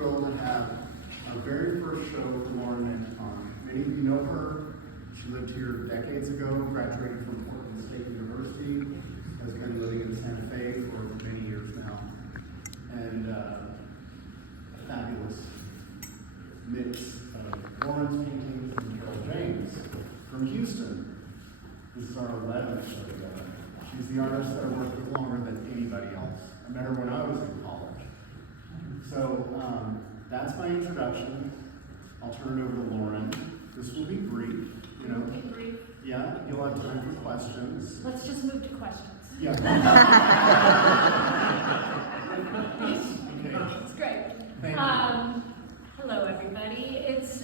thrilled to have our very first show for Lauren Minton. Many of you know her. She lived here decades ago, graduated from Portland State University, has been living in Santa Fe for many years now, and a fabulous mix of Lauren's paintings and Carol James from Houston. This is our 11th show together. She's the artist that I worked with longer than anybody else. I met her when I was in college. So that's my introduction. I'll turn it over to Lauren. This will be brief, you know. It'll be brief. Yeah, you'll have time for questions. Let's just move to questions. Yeah. Okay. It's great. Thank you. Hello, everybody. It's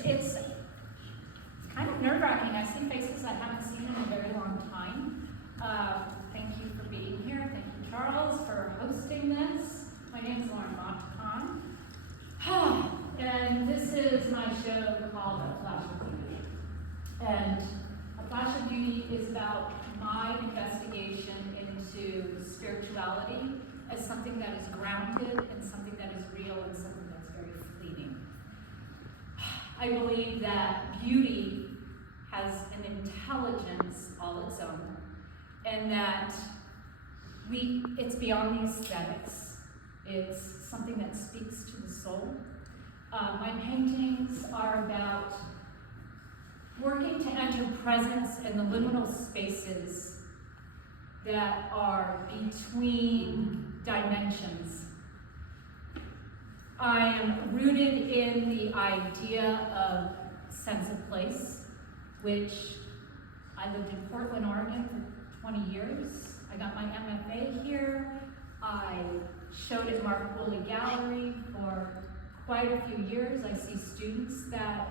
kind of nerve-wracking. I see faces I haven't seen in a very long time. Thank you for being here. Thank you, Charles, for hosting this. My name is Lauren Montcalm. And this is my show called A Flash of Beauty. And A Flash of Beauty is about my investigation into spirituality as something that is grounded and something that is real and something that's very fleeting. I believe that beauty has an intelligence all its own, and that it's beyond the aesthetics. It's something that speaks to the soul. My paintings are about working to enter presence in the liminal spaces that are between dimensions. I am rooted in the idea of sense of place, which I lived in Portland, Oregon for 20 years. I got my MFA here. I showed at Froelick Gallery for quite a few years. I see students that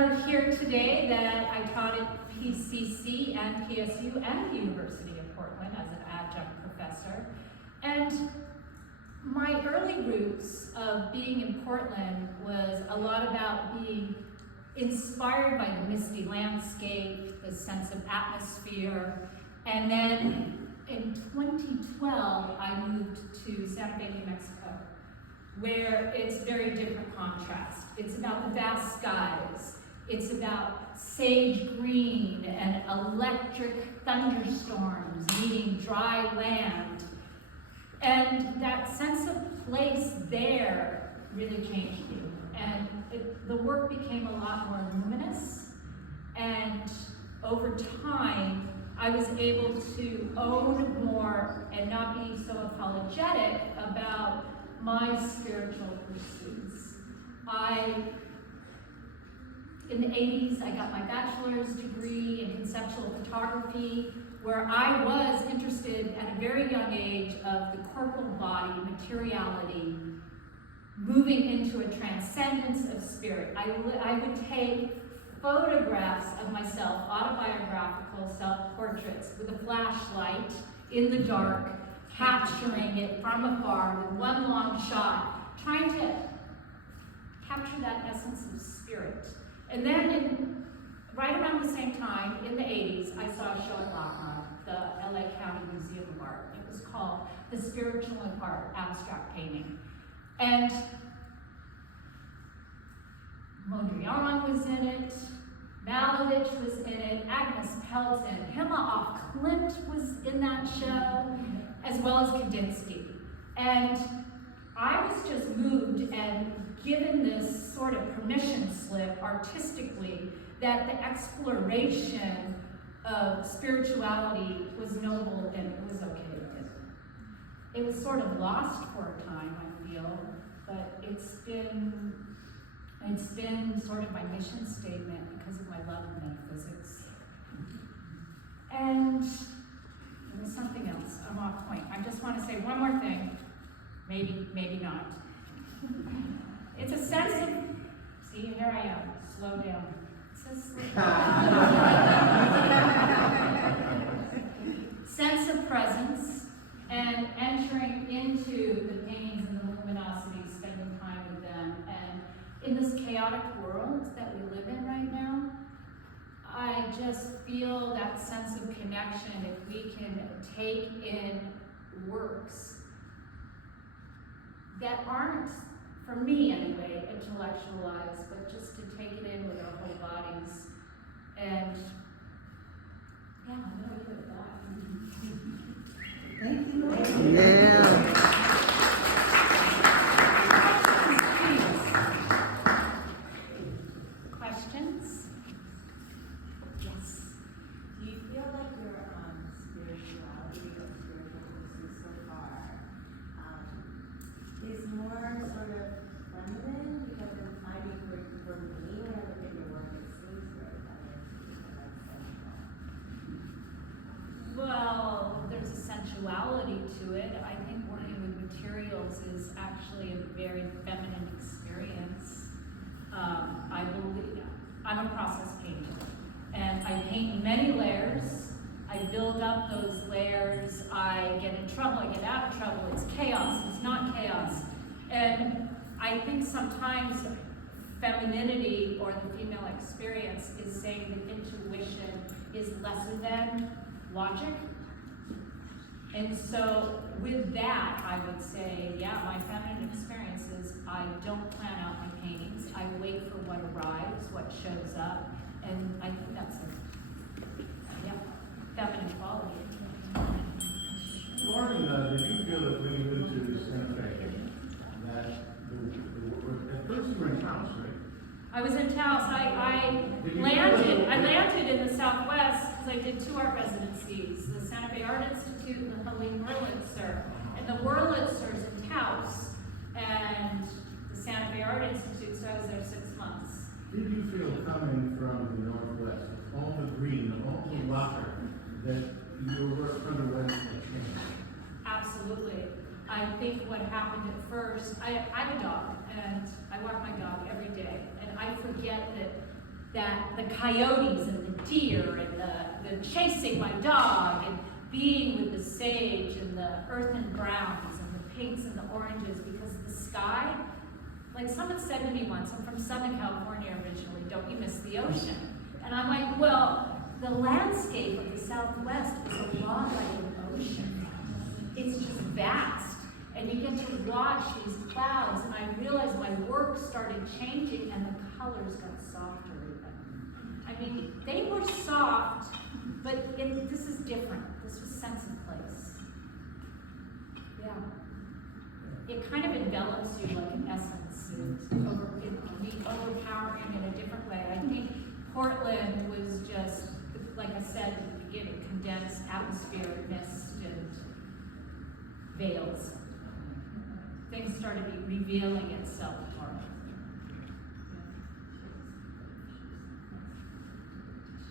are here today that I taught at PCC and PSU and the University of Portland as an adjunct professor. And my early roots of being in Portland was a lot about being inspired by the misty landscape, the sense of atmosphere, and then in 2012, I moved to Santa Fe, New Mexico, where it's very different contrast. It's about the vast skies. It's about sage green and electric thunderstorms meeting dry land. And that sense of place there really changed me. And the work became a lot more luminous. And over time, I was able to own more and not be so apologetic about my spiritual pursuits. In the 80s, I got my bachelor's degree in conceptual photography, where I was interested at a very young age of the corporal body, materiality, moving into a transcendence of spirit. I would take photographs of myself, autobiographical self-portraits, with a flashlight in the dark, capturing it from afar with one long shot, trying to capture that essence of spirit. And then right around the same time, in the 80s, I saw a show at LACMA, the LA County Museum of Art. It was called The Spiritual in Art, Abstract Painting. And Mondrian was in it, Malevich was in it, Agnes Pelton, Hema Off Klimt was in that show, as well as Kandinsky. And I was just moved and given this sort of permission slip artistically that the exploration of spirituality was noble and it was okay to do. It was sort of lost for a time, I feel, but it's been sort of my mission statement because of my love of metaphysics. And there was something else. I'm off point. I just want to say one more thing. Maybe not. It's a sense of, see, here I am, slow down. Sense of presence and entering into the paintings and the luminosity, spending time with them. And in this chaotic world that we live in right now, I just feel that sense of connection if we can take in works that aren't for me anyway, intellectualize, but just to take it in with our whole bodies. And yeah, I'm gonna leave it at that. Thank you. Yeah. Questions? Yes. Do you feel like your spirituality or spiritual pursuit so far is more sort of feminine? Because it's finding for me, when I look at your work, it seems very feminine, like sensual. Well, there's a sensuality to it. I think working with materials is actually a very feminine experience. I believe, I'm a process painter, and I paint many layers. I build up those layers. I get in trouble, I get out of trouble. It's chaos, it's not chaos. And I think sometimes femininity or the female experience is saying that intuition is lesser than logic. And so with that, I would say, yeah, my feminine experience is I don't plan out my paintings. I wait for what arrives, what shows up. And I think that's a feminine quality. Lauren, did you feel that when you moved to Santa Fe, that at first you were in Taos, right? I was in Taos. I landed in the Southwest because I did 2 art residencies, the Santa Fe Art Institute and the Helene Wurlitzer. And the Wurlitzer's in Taos, and the Santa Fe Art Institute, so I was there 6 months. Did you feel coming from the Northwest, all the green, all the water, that you were from the West had changed? Absolutely. I think what happened at first, I have a dog, and I walk my dog every day, and I forget that the coyotes and the deer and the chasing my dog and being with the sage and the earthen browns and the pinks and the oranges, because the sky, like someone said to me once, I'm from Southern California originally, don't you miss the ocean? And I'm like, well, the landscape of the Southwest is a lot like an ocean. It's just vast. And you get to watch these clouds, and I realized my work started changing and the colors got softer even. I mean, they were soft, but this is different. This was sense of place. Yeah. It kind of envelops you like an essence. It can be overpowering in a different way. I think Portland was just, like I said at the beginning, condensed atmosphere, mist, and veils. Things started revealing itself more.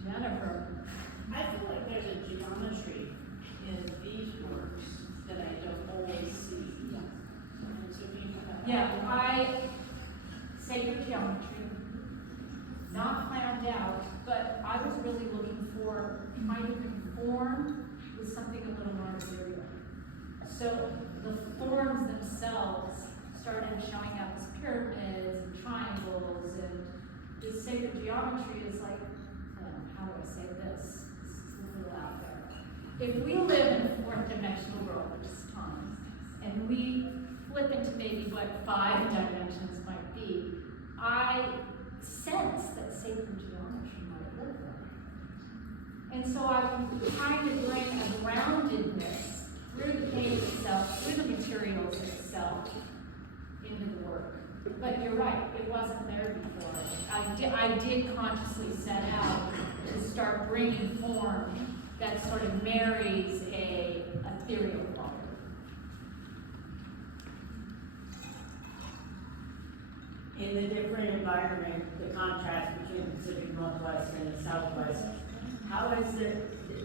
Jennifer. I feel like there's a geometry in these works that I don't always see. Yeah. And so can you talk about that? Yeah, sacred geometry, not planned out, but I was really looking for kind of conform with something a little more ethereal. So the forms themselves started showing up as pyramids and triangles, and this sacred geometry is like, how do I say this? This is a little out there. If we live in a 4th-dimensional world, which is time, and we flip into maybe what 5 dimensions might be, I sense that sacred geometry might live there. And so I'm trying to bring a groundedness through the paint itself, through the materials itself, into the work. But you're right, it wasn't there before. I did consciously set out to start bringing form that sort of marries a ethereal quality. In the different environment, the contrast between the Pacific Northwest and the Southwest, how is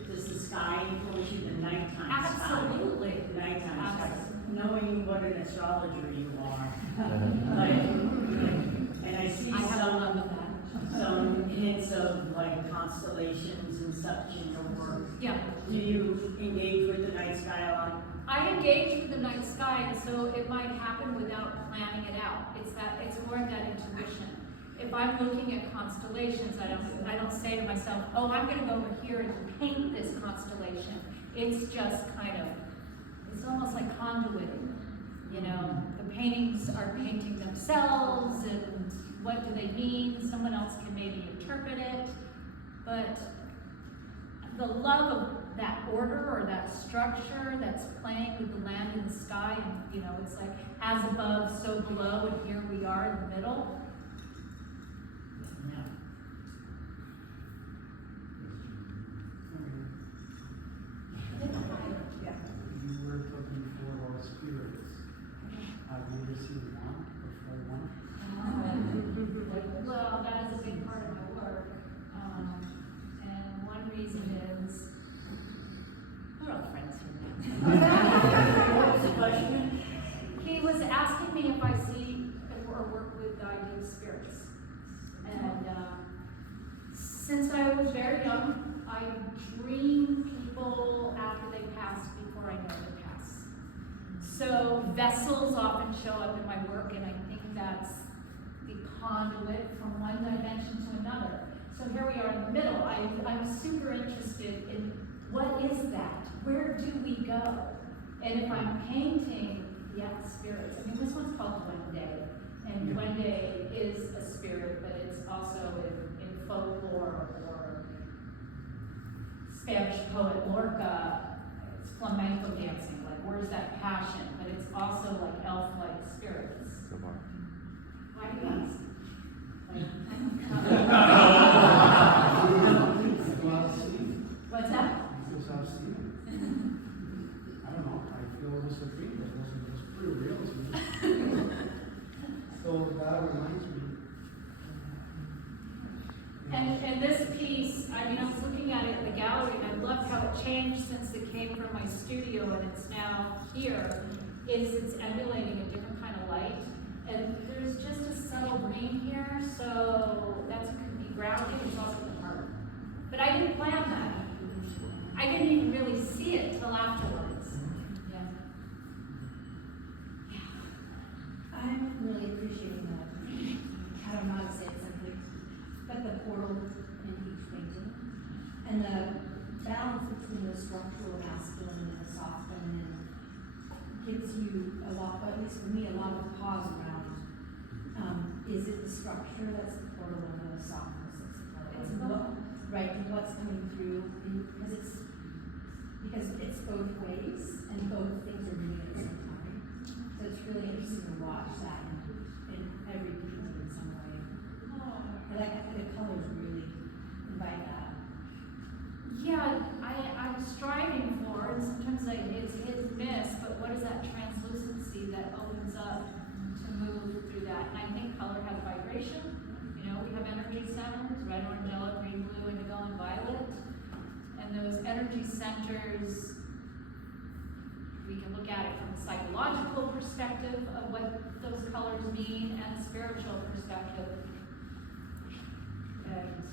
does the sky influence you, the nighttime Absolutely. sky? The nighttime sky. Absolutely. Knowing what an astrologer you are. And I see I have a love of that. some hints of like constellations and such in your work. Yeah. Do you engage with the night sky a lot? I engage with the night sky, and so it might happen without planning it out. It's more of that intuition. If I'm looking at constellations, I don't say to myself, oh, I'm going to go over here and paint this constellation. It's just kind of, it's almost like conduiting. You know, the paintings are painting themselves, and what do they mean? Someone else can maybe interpret it, but the love of that order or that structure that's playing with the land and the sky, and you know, it's like as above, so below, and here we are in the middle. Yeah. You were looking for our spirits. Have you ever seen one before one? Well, that is a big part of my work, and one reason is, we're all friends here now. What was the question? He was asking me if I see or work with the idea of spirits. And since I was very young, I dream people after they pass before I know they pass. So vessels often show up in my work, and I think that's the conduit from one dimension to another. So here we are in the middle. I'm super interested in what is that? Where do we go? And if I'm painting, spirits. I mean, this one's called Duende, and Duende is a spirit, but it's also in folklore or Spanish poet Lorca, it's flamenco dancing, like where's that passion? But it's also like elf-like spirits. Why do you ask? What's that? Because I've seen it. I don't know, I feel it was a dream, but it wasn't, it was pretty real to me. So that reminds me. And this piece, I mean, I was looking at it in the gallery, and I loved how it changed since it came from my studio and it's now here, is it's emulating a different kind of light. And there's just a subtle green here, so that could be grounding, it's also the heart. But I didn't plan that. I didn't even really see it till afterwards. Yeah. I'm really appreciating the, I don't know how to say it simply, but the portal in each painting. And the balance between the structural masculine and the soft feminine gives you a lot, at least for me, a lot of pause around, is it the structure that's the portal and the softness that's the portal? It's both. Right, and what's coming through, because it's both ways, and both things are moving at the same time. So it's really interesting to watch that in every painting in some way. I like that the colors really invite that. Yeah, I'm striving for, and sometimes it's hit and miss, but what is that translucency that opens up to move through that? And I think color has vibration. You know, we have energy centers, red, orange, yellow, green, blue, indigo, and violet. And those energy centers, we can look at it from a psychological perspective of what those colors mean, and a spiritual perspective. And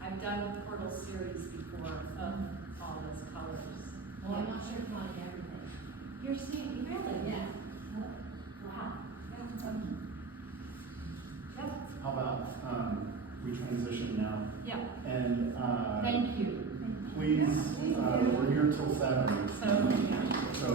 I've done a portal series before of all those colors. Well, I'm not sure if you want everything. You're seeing, really? Yeah. Wow. Yeah. Yep. How about, we transition now? Yeah. And, Thank you. please, we're here till 7. So, yeah. So,